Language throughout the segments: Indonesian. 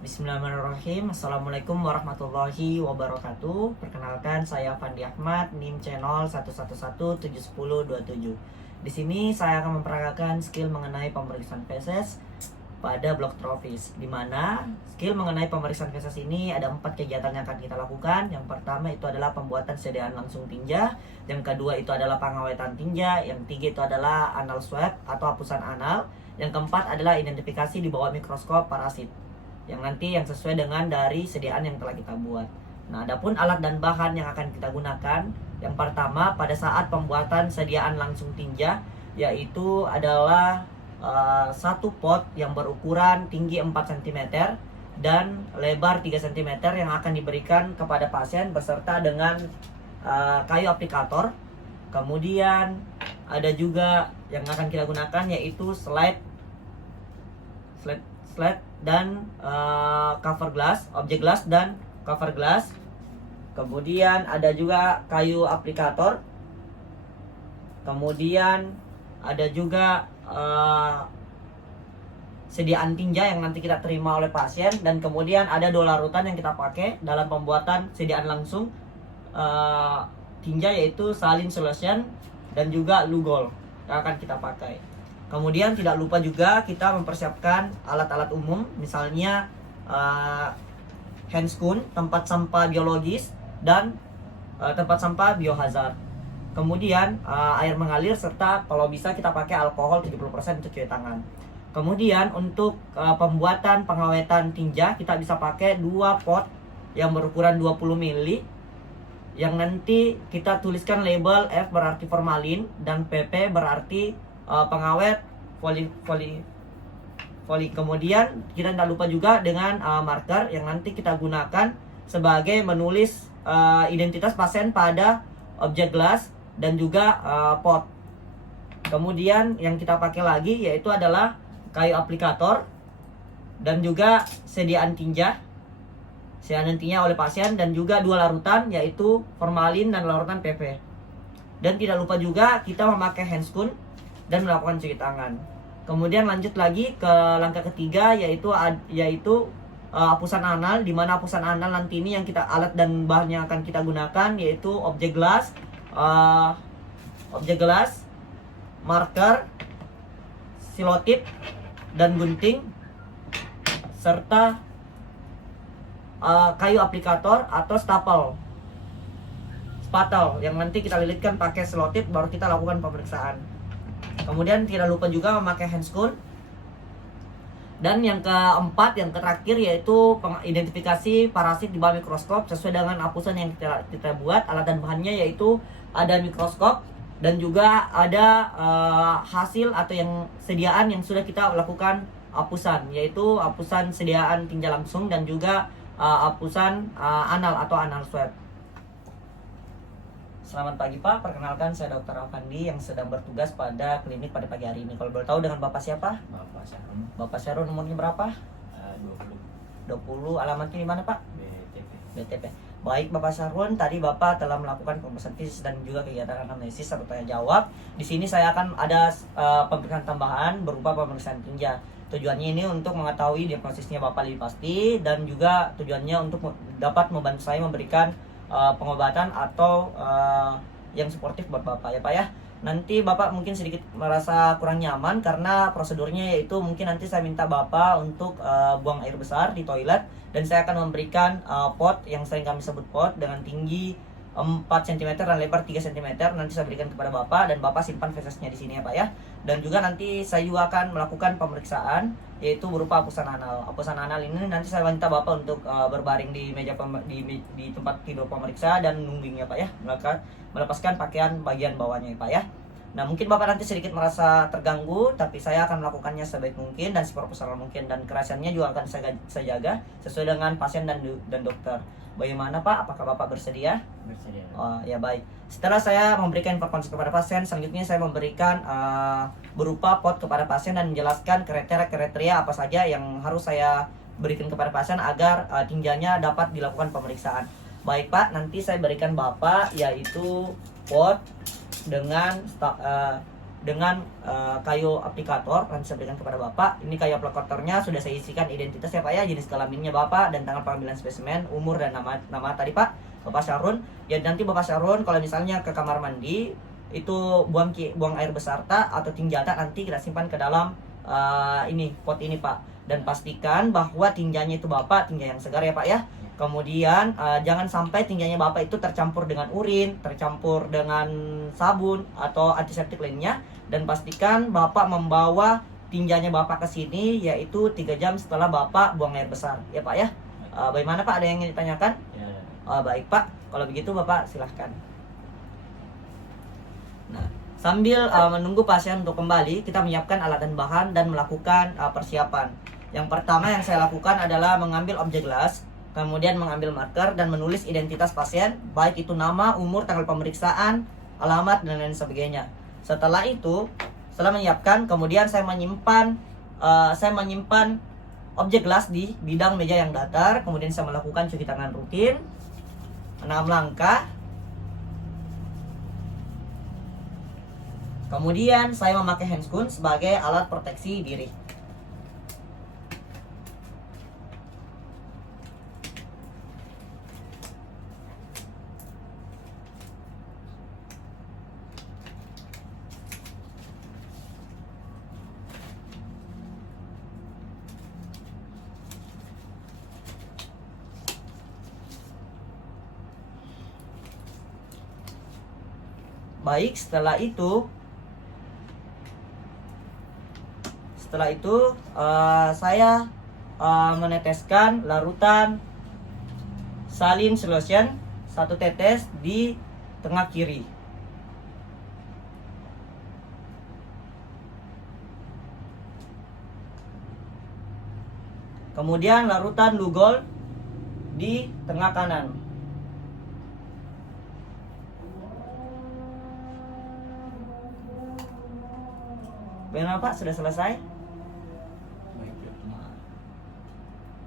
Bismillahirrahmanirrahim. Assalamualaikum warahmatullahi wabarakatuh. Perkenalkan, saya Fandi Ahmad, NIM channel 111701027. Di sini saya akan memperagakan skill mengenai pemeriksaan feses pada blok trofis, di mana skill mengenai pemeriksaan feses ini ada 4 kegiatan yang akan kita lakukan. Yang pertama itu adalah pembuatan sediaan langsung tinja, yang kedua itu adalah pengawetan tinja, yang ketiga itu adalah anal swab atau hapusan anal, yang keempat adalah identifikasi di bawah mikroskop parasit yang nanti yang sesuai dengan dari sediaan yang telah kita buat. Nah, adapun alat dan bahan yang akan kita gunakan, yang pertama pada saat pembuatan sediaan langsung tinja, yaitu adalah satu pot yang berukuran tinggi 4 cm dan lebar 3 cm yang akan diberikan kepada pasien beserta dengan kayu aplikator. Kemudian ada juga yang akan kita gunakan yaitu slide dan cover glass, objek glass dan cover glass. Kemudian ada juga kayu aplikator. Kemudian ada juga sediaan tinja yang nanti kita terima oleh pasien, dan kemudian ada 2 larutan yang kita pakai dalam pembuatan sediaan langsung tinja, yaitu saline solution dan juga Lugol yang akan kita pakai. Kemudian tidak lupa juga kita mempersiapkan alat-alat umum, misalnya handscoon, tempat sampah biologis, dan tempat sampah biohazard. Kemudian air mengalir, serta kalau bisa kita pakai alkohol 70% untuk cuci tangan. Kemudian untuk pembuatan pengawetan tinja, kita bisa pakai 2 pot yang berukuran 20 ml, yang nanti kita tuliskan label F berarti formalin dan PP berarti pengawet foli. Kemudian kita tidak lupa juga dengan marker yang nanti kita gunakan sebagai menulis identitas pasien pada objek gelas dan juga pot. Kemudian yang kita pakai lagi yaitu adalah kayu aplikator dan juga sediaan tinja oleh pasien, dan juga 2 larutan yaitu formalin dan larutan PP. Dan tidak lupa juga kita memakai handscoon dan melakukan cuci tangan. Kemudian lanjut lagi ke langkah ketiga yaitu hapusan anal, di mana hapusan anal nanti ini yang kita alat dan bahan yang akan kita gunakan yaitu objek gelas, marker, silotip dan gunting, serta kayu aplikator atau spatel yang nanti kita lilitkan pakai selotip, baru kita lakukan pemeriksaan. Kemudian tidak lupa juga memakai handscoon. Dan yang keempat, yang terakhir yaitu identifikasi parasit di bawah mikroskop sesuai dengan hapusan yang kita buat. Alat dan bahannya yaitu ada mikroskop dan juga ada hasil atau yang sediaan yang sudah kita lakukan hapusan, yaitu hapusan sediaan tinja langsung dan juga hapusan anal atau anal swab. Selamat pagi Pak, perkenalkan saya Dr. Afandi yang sedang bertugas pada klinik pada pagi hari ini. Kalau boleh tahu dengan Bapak siapa? Bapak Syarun. Bapak Syarun, umurnya berapa? 20 Alamatnya di mana Pak? BTP. Baik Bapak Syarun, tadi Bapak telah melakukan pemeriksaan fisik dan juga kegiatan anamnesis serta tanya jawab. Di sini saya akan ada pemeriksaan tambahan berupa pemeriksaan tinja. Tujuannya ini untuk mengetahui diagnosisnya Bapak lebih pasti, dan juga tujuannya untuk dapat membantu saya memberikan pengobatan atau yang suportif buat Bapak ya Pak ya. Nanti Bapak mungkin sedikit merasa kurang nyaman karena prosedurnya yaitu mungkin nanti saya minta Bapak untuk buang air besar di toilet, dan saya akan memberikan pot yang sering kami sebut pot dengan tinggi 4 cm dan lebar 3 cm. Nanti saya berikan kepada Bapak dan Bapak simpan fesesnya di sini ya Pak ya. Dan juga nanti saya juga akan melakukan pemeriksaan yaitu berupa hapusan anal. Hapusan anal ini nanti saya minta Bapak untuk berbaring di meja di tempat tidur pemeriksa dan nungging ya Pak ya. Melepaskan pakaian bagian bawahnya ya Pak ya. Nah, mungkin Bapak nanti sedikit merasa terganggu, tapi saya akan melakukannya sebaik mungkin dan seprofesional mungkin, dan kerahasiaannya juga akan saya jaga sesuai dengan pasien dan dokter. Bagaimana Pak? Apakah Bapak bersedia? Bersedia. Oh, ya baik. Setelah saya memberikan informasi kepada pasien, selanjutnya saya memberikan berupa pot kepada pasien dan menjelaskan kriteria apa saja yang harus saya berikan kepada pasien agar tinjanya dapat dilakukan pemeriksaan. Baik Pak, nanti saya berikan Bapak yaitu pot dengan dengan kayu aplikator. Nanti saya berikan kepada Bapak. Ini kayu aplikatornya sudah saya isikan identitas ya Pak ya, jenis kelaminnya Bapak, dan tanggal pengambilan spesimen, umur, dan nama tadi Pak, Bapak Syarun. Ya nanti Bapak Syarun kalau misalnya ke kamar mandi itu buang air besar atau tinjata, nanti kita simpan ke dalam ini pot ini Pak. Dan pastikan bahwa tinjanya itu Bapak tinja yang segar ya Pak ya. Kemudian jangan sampai tinjanya Bapak itu tercampur dengan urin, tercampur dengan sabun atau antiseptik lainnya. Dan pastikan Bapak membawa tinjanya Bapak ke sini yaitu 3 jam setelah Bapak buang air besar ya Pak ya. Bagaimana Pak, ada yang ingin ditanyakan? Baik Pak, kalau begitu Bapak silahkan. Nah, sambil menunggu pasien untuk kembali, kita menyiapkan alat dan bahan dan melakukan persiapan. Yang pertama yang saya lakukan adalah mengambil objek gelas, kemudian mengambil marker dan menulis identitas pasien, baik itu nama, umur, tanggal pemeriksaan, alamat, dan lain sebagainya. Setelah itu, setelah menyiapkan, kemudian saya menyimpan objek gelas di bidang meja yang datar. Kemudian saya melakukan cuci tangan rutin 6 langkah. Kemudian saya memakai handscoon sebagai alat proteksi diri. Baik, setelah itu saya meneteskan larutan saline solution 1 tetes di tengah kiri. Kemudian larutan Lugol di tengah kanan. Bagaimana Pak? Sudah selesai?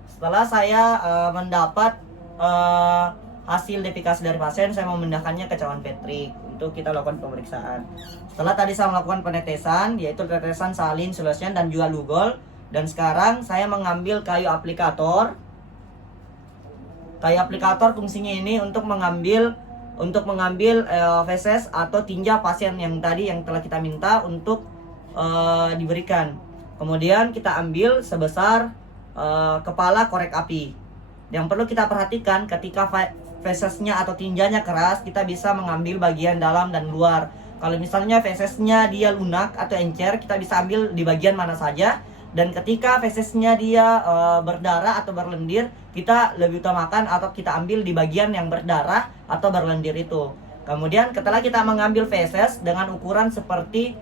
Setelah saya mendapat hasil defekasi dari pasien, saya memindahkannya ke cawan Petri untuk kita lakukan pemeriksaan. Setelah tadi saya melakukan penetesan, yaitu tetesan salin solution dan juga Lugol, dan sekarang saya mengambil kayu aplikator. Kayu aplikator fungsinya ini untuk mengambil feses atau tinja pasien yang tadi yang telah kita minta untuk diberikan. Kemudian kita ambil sebesar kepala korek api. Yang perlu kita perhatikan, ketika fesesnya atau tinjanya keras, kita bisa mengambil bagian dalam dan luar. Kalau misalnya fesesnya dia lunak atau encer, kita bisa ambil di bagian mana saja. Dan ketika fesesnya dia berdarah atau berlendir, kita lebih utamakan atau kita ambil di bagian yang berdarah atau berlendir itu. Kemudian setelah kita mengambil feses dengan ukuran seperti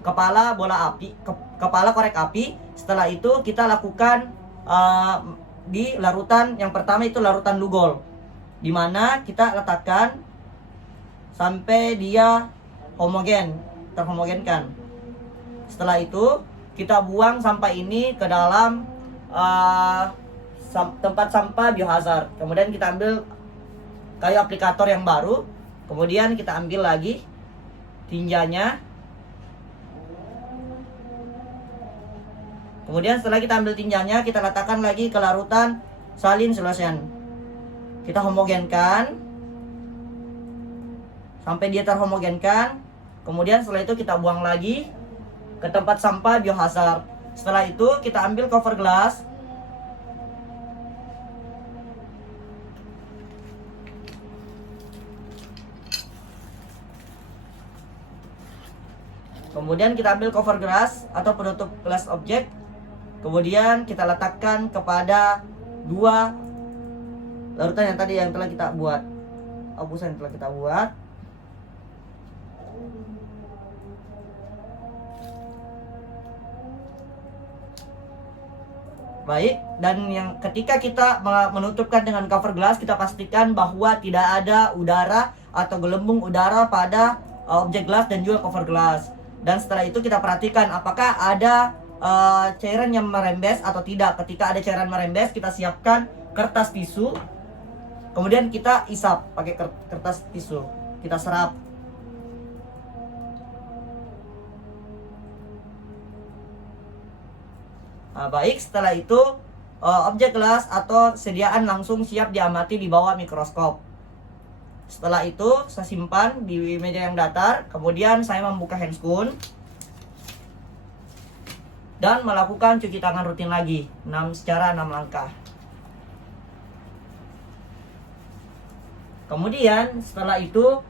kepala bola api, kepala korek api, setelah itu kita lakukan di larutan yang pertama, itu larutan Lugol, di mana kita letakkan sampai dia terhomogenkan. Setelah itu kita buang sampah ini ke dalam tempat sampah biohazard. Kemudian kita ambil kayu aplikator yang baru, kemudian kita ambil lagi tinjanya. Kemudian setelah kita ambil tinjanya, kita letakkan lagi ke larutan salin solution. Kita homogenkan sampai dia terhomogenkan. Kemudian setelah itu kita buang lagi ke tempat sampah biohazard. Setelah itu kita ambil cover gelas. Kemudian kita ambil cover gelas atau penutup gelas objek. Kemudian kita letakkan kepada 2 larutan yang tadi yang telah kita buat, obusan yang telah kita buat. Baik, dan yang ketika kita menutupkan dengan cover gelas, kita pastikan bahwa tidak ada udara atau gelembung udara pada objek gelas dan juga cover gelas. Dan setelah itu kita perhatikan apakah ada cairan yang merembes atau tidak. Ketika ada cairan merembes, kita siapkan kertas tisu. Kemudian kita isap pakai kertas tisu. Kita serap. Baik, setelah itu objek gelas atau sediaan langsung siap diamati di bawah mikroskop. Setelah itu saya simpan di meja yang datar. Kemudian saya membuka handscoon dan melakukan cuci tangan rutin lagi secara 6 langkah. Kemudian setelah itu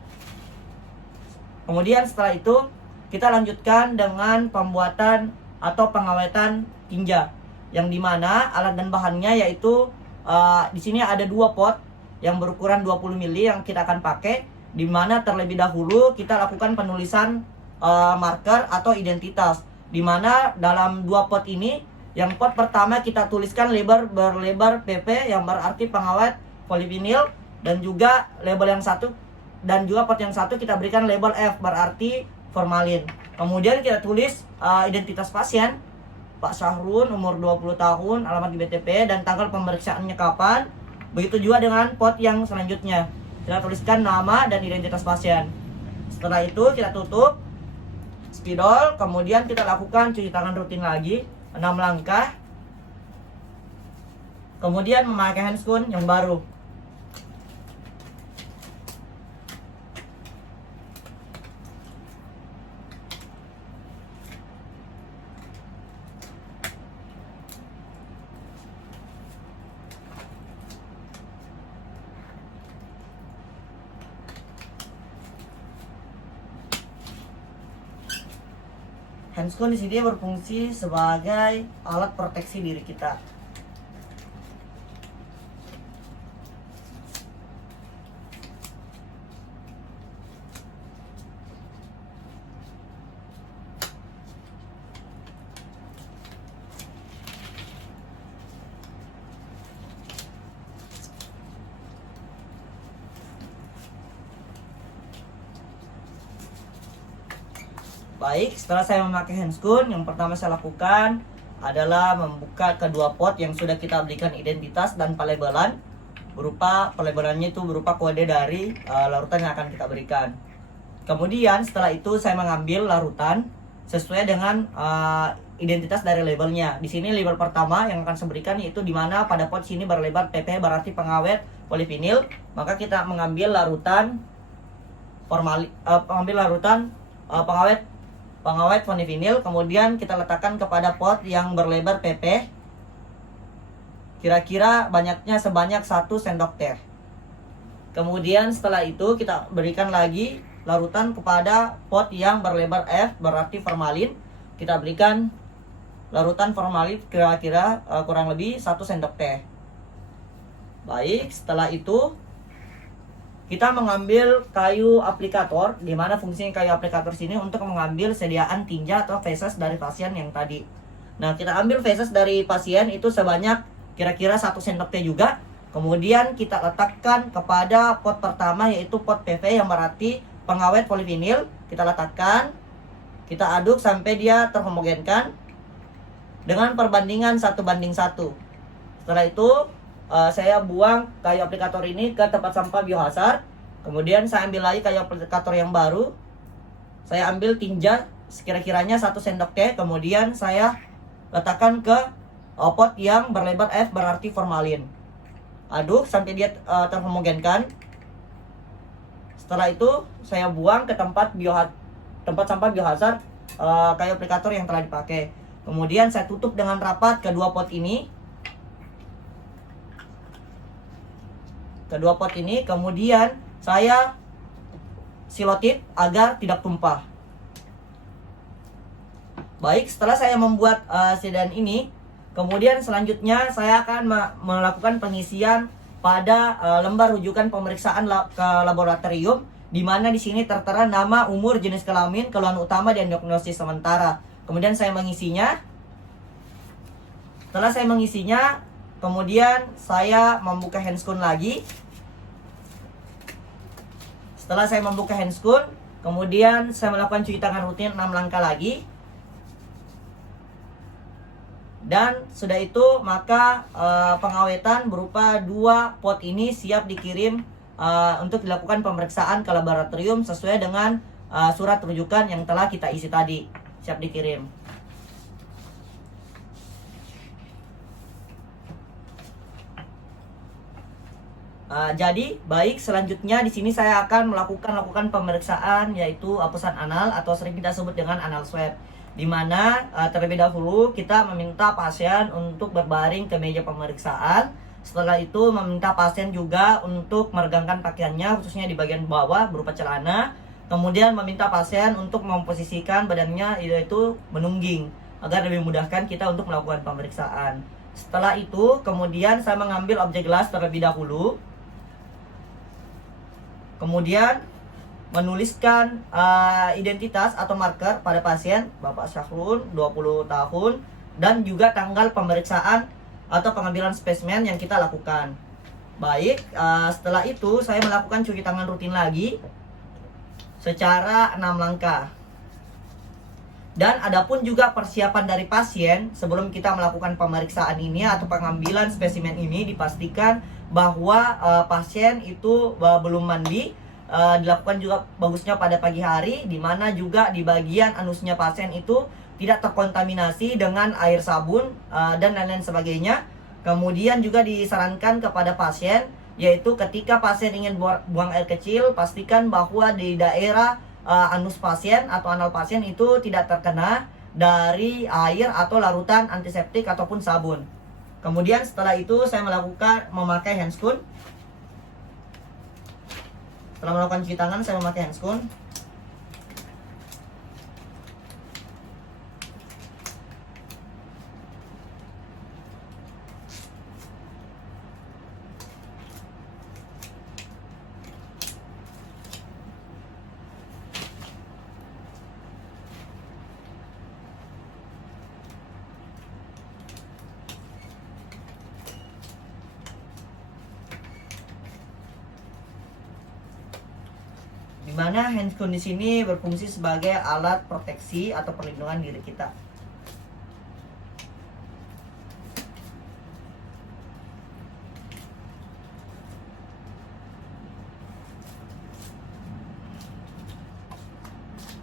kita lanjutkan dengan pembuatan atau pengawetan tinja, yang dimana alat dan bahannya yaitu di sini ada 2 pot yang berukuran 20 ml yang kita akan pakai, dimana terlebih dahulu kita lakukan penulisan marker atau identitas, dimana dalam 2 pot ini, yang pot pertama kita tuliskan berlebar PP yang berarti pengawet polivinil, dan juga label yang satu, dan juga pot yang satu kita berikan label F berarti formalin. Kemudian kita tulis identitas pasien, Pak Syahrun, umur 20 tahun, alamat di BTP, dan tanggal pemeriksaannya kapan. Begitu juga dengan pot yang selanjutnya, kita tuliskan nama dan identitas pasien. Setelah itu kita tutup spidol, kemudian kita lakukan cuci tangan rutin lagi 6 langkah. Kemudian memakai handscoon yang baru. Handscoon di sini berfungsi sebagai alat proteksi diri kita. Baik, setelah saya memakai handscoon, yang pertama saya lakukan adalah membuka kedua pot yang sudah kita berikan identitas dan pelabelan. Pelabelannya itu berupa kode dari larutan yang akan kita berikan. Kemudian setelah itu saya mengambil larutan sesuai dengan identitas dari labelnya. Di sini label pertama yang akan saya berikan yaitu di mana pada pot sini berlebar PP berarti pengawet polivinil, maka kita mengambil larutan pengawet polivinil, kemudian kita letakkan kepada pot yang berlebar PP, kira-kira banyaknya sebanyak 1 sendok teh. Kemudian setelah itu kita berikan lagi larutan kepada pot yang berlebar F berarti formalin, kita berikan larutan formalin kira-kira kurang lebih 1 sendok teh. Baik, setelah itu kita mengambil kayu aplikator, di mana fungsinya kayu aplikator sini untuk mengambil sediaan tinja atau feses dari pasien yang tadi. Nah, kita ambil feses dari pasien itu sebanyak kira-kira 1 sendok teh juga. Kemudian kita letakkan kepada pot pertama yaitu pot PV yang berarti pengawet polivinil. Kita letakkan, kita aduk sampai dia terhomogenkan dengan perbandingan 1:1. Setelah itu saya buang kayu aplikator ini ke tempat sampah biohazard. Kemudian saya ambil lagi kayu aplikator yang baru. Saya ambil tinja sekira-kiranya 1 sendok teh. Kemudian saya letakkan ke pot yang berlebar F berarti formalin. Aduk sampai dia terhomogenkan. Setelah itu saya buang ke tempat sampah biohazard kayu aplikator yang telah dipakai. Kemudian saya tutup dengan rapat kedua pot ini. Kemudian saya silotip agar tidak tumpah. Baik, setelah saya membuat sediaan ini, kemudian selanjutnya saya akan melakukan pengisian pada lembar rujukan pemeriksaan ke laboratorium, di mana di sini tertera nama, umur, jenis kelamin, keluhan utama, dan diagnosis sementara. Kemudian saya mengisinya. Setelah saya mengisinya, kemudian saya membuka handscoon lagi. Setelah saya membuka handscoon, kemudian saya melakukan cuci tangan rutin 6 langkah lagi. Dan sudah itu maka pengawetan berupa 2 pot ini siap dikirim untuk dilakukan pemeriksaan ke laboratorium sesuai dengan surat rujukan yang telah kita isi tadi. Siap dikirim. Jadi baik, selanjutnya di sini saya akan melakukan pemeriksaan, yaitu hapusan anal atau sering kita sebut dengan anal swab, di mana terlebih dahulu kita meminta pasien untuk berbaring ke meja pemeriksaan. Setelah itu meminta pasien juga untuk meregangkan pakaiannya, khususnya di bagian bawah berupa celana. Kemudian meminta pasien untuk memposisikan badannya, yaitu menungging, agar lebih memudahkan kita untuk melakukan pemeriksaan. Setelah itu kemudian saya mengambil objek gelas terlebih dahulu. Kemudian menuliskan identitas atau marker pada pasien Bapak Syahrul, 20 tahun, dan juga tanggal pemeriksaan atau pengambilan spesimen yang kita lakukan. Baik, setelah itu saya melakukan cuci tangan rutin lagi secara 6 langkah. Dan adapun juga persiapan dari pasien sebelum kita melakukan pemeriksaan ini atau pengambilan spesimen ini, dipastikan bahwa pasien itu belum mandi. Dilakukan juga bagusnya pada pagi hari, di mana juga di bagian anusnya pasien itu tidak terkontaminasi dengan air sabun dan lain-lain sebagainya. Kemudian juga disarankan kepada pasien, yaitu ketika pasien ingin buang air kecil, pastikan bahwa di daerah anus pasien atau anal pasien itu tidak terkena dari air atau larutan antiseptik ataupun sabun. Kemudian setelah itu saya memakai handscoon. Setelah melakukan cuci tangan, saya memakai handscoon. Di mana handphone di sini berfungsi sebagai alat proteksi atau perlindungan diri kita.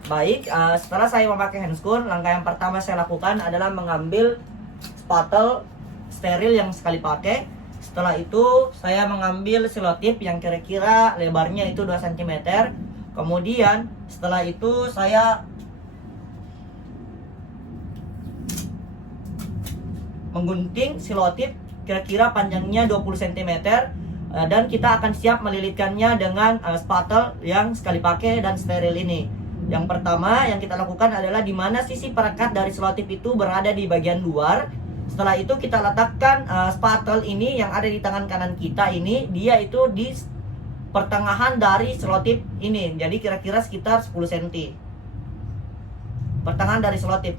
Baik, setelah saya memakai handscoon, langkah yang pertama saya lakukan adalah mengambil spatule steril yang sekali pakai. Setelah itu saya mengambil selotip yang kira-kira lebarnya itu 2 cm. Kemudian setelah itu saya menggunting selotip kira-kira panjangnya 20 cm, dan kita akan siap melilitkannya dengan spatule yang sekali pakai dan steril ini. Yang pertama yang kita lakukan adalah di mana sisi perekat dari selotip itu berada di bagian luar. Setelah itu kita letakkan spatule ini yang ada di tangan kanan kita ini, dia itu di pertengahan dari selotip ini. Jadi kira-kira sekitar 10 cm. Pertengahan dari selotip.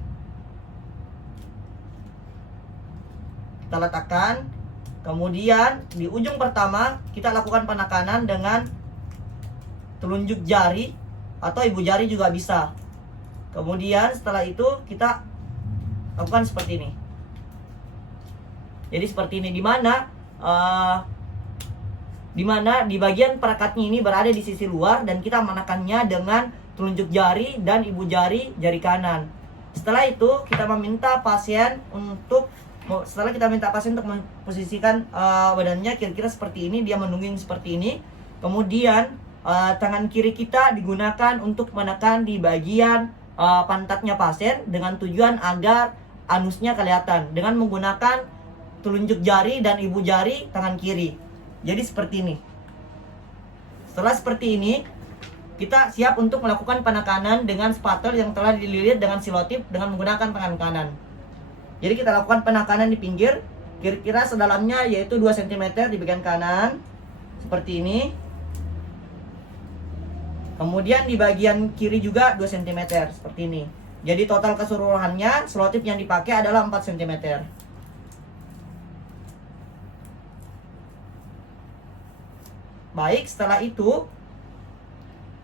Kita letakkan. Kemudian di ujung pertama kita lakukan penekanan dengan telunjuk jari atau ibu jari juga bisa. Kemudian setelah itu kita lakukan seperti ini. Jadi seperti ini, dimana di bagian perekatnya ini berada di sisi luar, dan kita menekannya dengan telunjuk jari dan ibu jari kanan. Setelah itu kita meminta pasien untuk memposisikan badannya kira-kira seperti ini, dia menungging seperti ini. Kemudian tangan kiri kita digunakan untuk menekan di bagian pantatnya pasien dengan tujuan agar anusnya kelihatan dengan menggunakan telunjuk jari dan ibu jari tangan kiri. Jadi seperti ini. Setelah seperti ini, kita siap untuk melakukan penekanan dengan spatule yang telah dililit dengan selotip dengan menggunakan tangan kanan. Jadi kita lakukan penekanan di pinggir, kira-kira sedalamnya yaitu 2 cm di bagian kanan. Seperti ini. Kemudian di bagian kiri juga 2 cm, seperti ini. Jadi total keseluruhannya selotip yang dipakai adalah 4 cm. Baik, setelah itu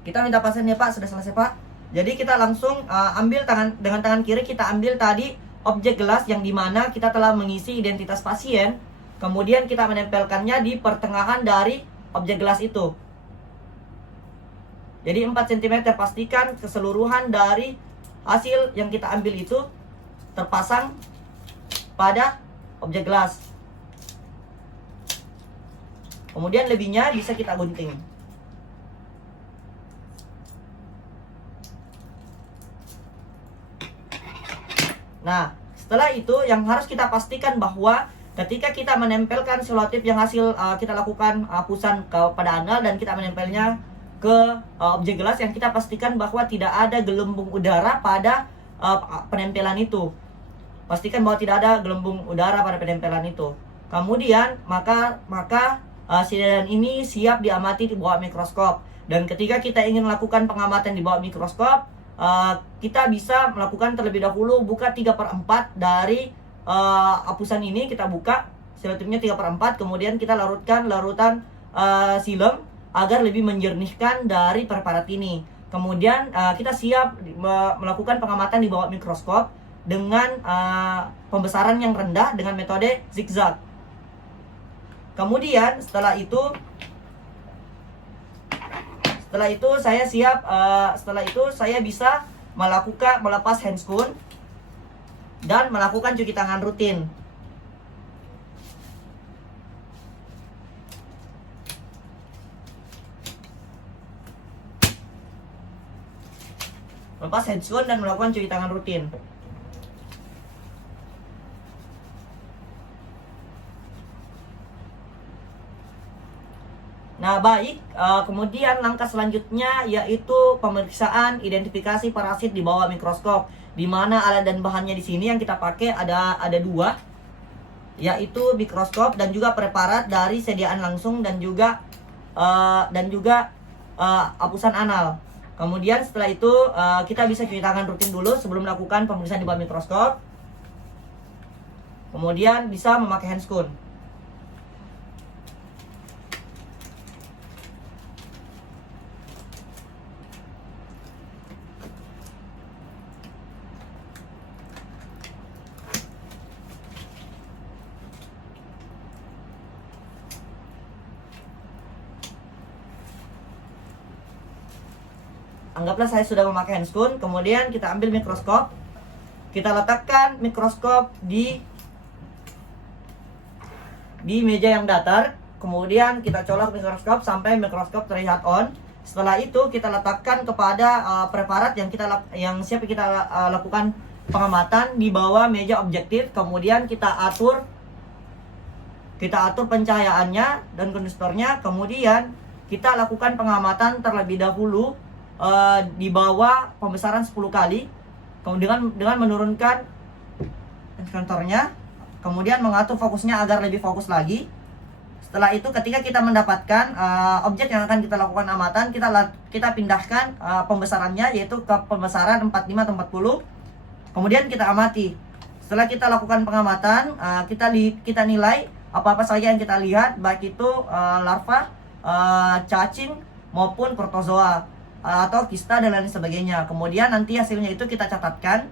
kita minta pasiennya, Pak, sudah selesai, Pak. Jadi kita langsung ambil dengan tangan kiri, kita ambil tadi objek gelas yang dimana kita telah mengisi identitas pasien. Kemudian kita menempelkannya di pertengahan dari objek gelas itu. Jadi 4 cm, pastikan keseluruhan dari hasil yang kita ambil itu terpasang pada objek gelas. Kemudian lebihnya bisa kita gunting. Nah, setelah itu yang harus kita pastikan bahwa ketika kita menempelkan selotip yang hasil kita lakukan hapusan kepada anal dan kita menempelnya ke objek gelas, yang kita pastikan bahwa tidak ada gelembung udara pada penempelan itu. Pastikan bahwa tidak ada gelembung udara pada penempelan itu. Kemudian maka sidanan ini siap diamati di bawah mikroskop. Dan ketika kita ingin melakukan pengamatan di bawah mikroskop, kita bisa melakukan terlebih dahulu buka 3/4 dari hapusan ini. Kita buka selotipnya 3/4, kemudian kita larutan silem agar lebih menjernihkan dari preparat ini. Kemudian kita siap melakukan pengamatan di bawah mikroskop dengan pembesaran yang rendah dengan metode zigzag. Kemudian setelah itu saya bisa melepas handscoon dan melakukan cuci tangan rutin. Melepas handscoon dan melakukan cuci tangan rutin. Nah, baik, kemudian langkah selanjutnya yaitu pemeriksaan identifikasi parasit di bawah mikroskop, di mana alat dan bahannya di sini yang kita pakai ada dua, yaitu mikroskop dan juga preparat dari sediaan langsung dan juga hapusan anal. Kemudian setelah itu kita bisa cuci tangan rutin dulu sebelum melakukan pemeriksaan di bawah mikroskop. Kemudian bisa memakai handscoon. Anggaplah saya sudah memakai handscoon, kemudian kita ambil mikroskop. Kita letakkan mikroskop di meja yang datar. Kemudian kita colok mikroskop sampai mikroskop terlihat on. Setelah itu kita letakkan kepada preparat yang siap kita lakukan pengamatan di bawah meja objektif. Kemudian kita atur pencahayaannya dan konduktornya. Kemudian kita lakukan pengamatan terlebih dahulu di bawah pembesaran 10 kali, kemudian dengan menurunkan kantornya, kemudian mengatur fokusnya agar lebih fokus lagi. Setelah itu ketika kita mendapatkan objek yang akan kita lakukan amatan, kita pindahkan pembesarannya yaitu ke pembesaran 45 atau 40. Kemudian kita amati. Setelah kita lakukan pengamatan, kita nilai apa-apa saja yang kita lihat, baik itu larva, cacing maupun protozoa atau kista dan lain sebagainya. Kemudian nanti hasilnya itu kita catatkan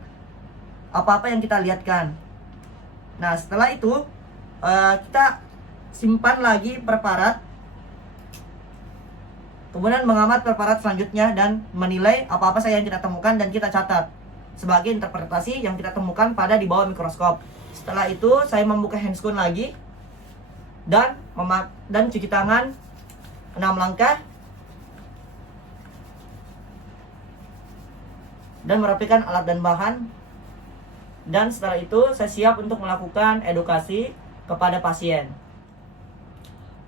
apa-apa yang kita lihatkan. Nah, setelah itu kita simpan lagi preparat, kemudian mengamat preparat selanjutnya dan menilai apa-apa saja yang kita temukan dan kita catat sebagai interpretasi yang kita temukan pada di bawah mikroskop. Setelah itu saya membuka handscoon lagi dan cuci tangan 6 langkah dan merapikan alat dan bahan. Dan setelah itu saya siap untuk melakukan edukasi kepada pasien.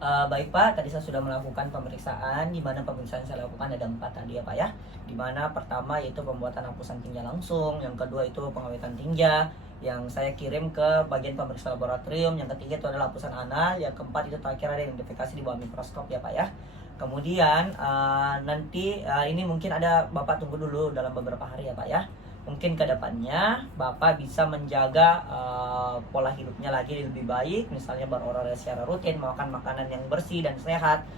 Baik Pak, tadi saya sudah melakukan pemeriksaan, di mana pemeriksaan saya lakukan ada 4 tadi ya Pak ya. Di mana pertama yaitu pembuatan hapusan tinja langsung, yang kedua itu pengawetan tinja yang saya kirim ke bagian pemeriksa laboratorium, yang ketiga itu adalah hapusan anal, yang keempat itu terakhir ada identifikasi di bawah mikroskop ya Pak ya. Kemudian nanti ini mungkin ada Bapak tunggu dulu dalam beberapa hari ya Pak ya. Mungkin ke depannya Bapak bisa menjaga pola hidupnya lagi lebih baik, misalnya berolahraga secara rutin, makan makanan yang bersih dan sehat,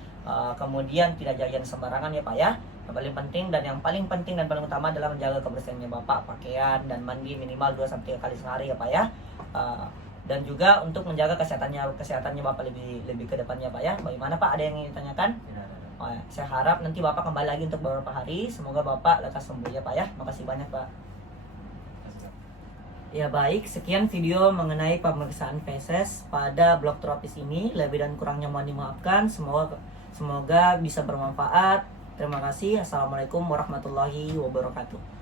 kemudian tidak jajan sembarangan ya Pak ya. Yang paling penting dan paling utama adalah menjaga kebersihannya Bapak, pakaian dan mandi minimal 2-3 kali sehari ya Pak ya. Dan juga untuk menjaga kesehatannya Bapak lebih ke depannya Pak ya. Bagaimana Pak, ada yang ingin ditanyakan? Saya harap nanti Bapak kembali lagi untuk beberapa hari. Semoga Bapak lekas sembuh ya Pak ya. Makasih banyak Pak. Ya baik, sekian video mengenai pemeriksaan feses pada blok tropis ini. Lebih dan kurangnya mohon dimaafkan. Semoga bisa bermanfaat. Terima kasih. Assalamualaikum warahmatullahi wabarakatuh.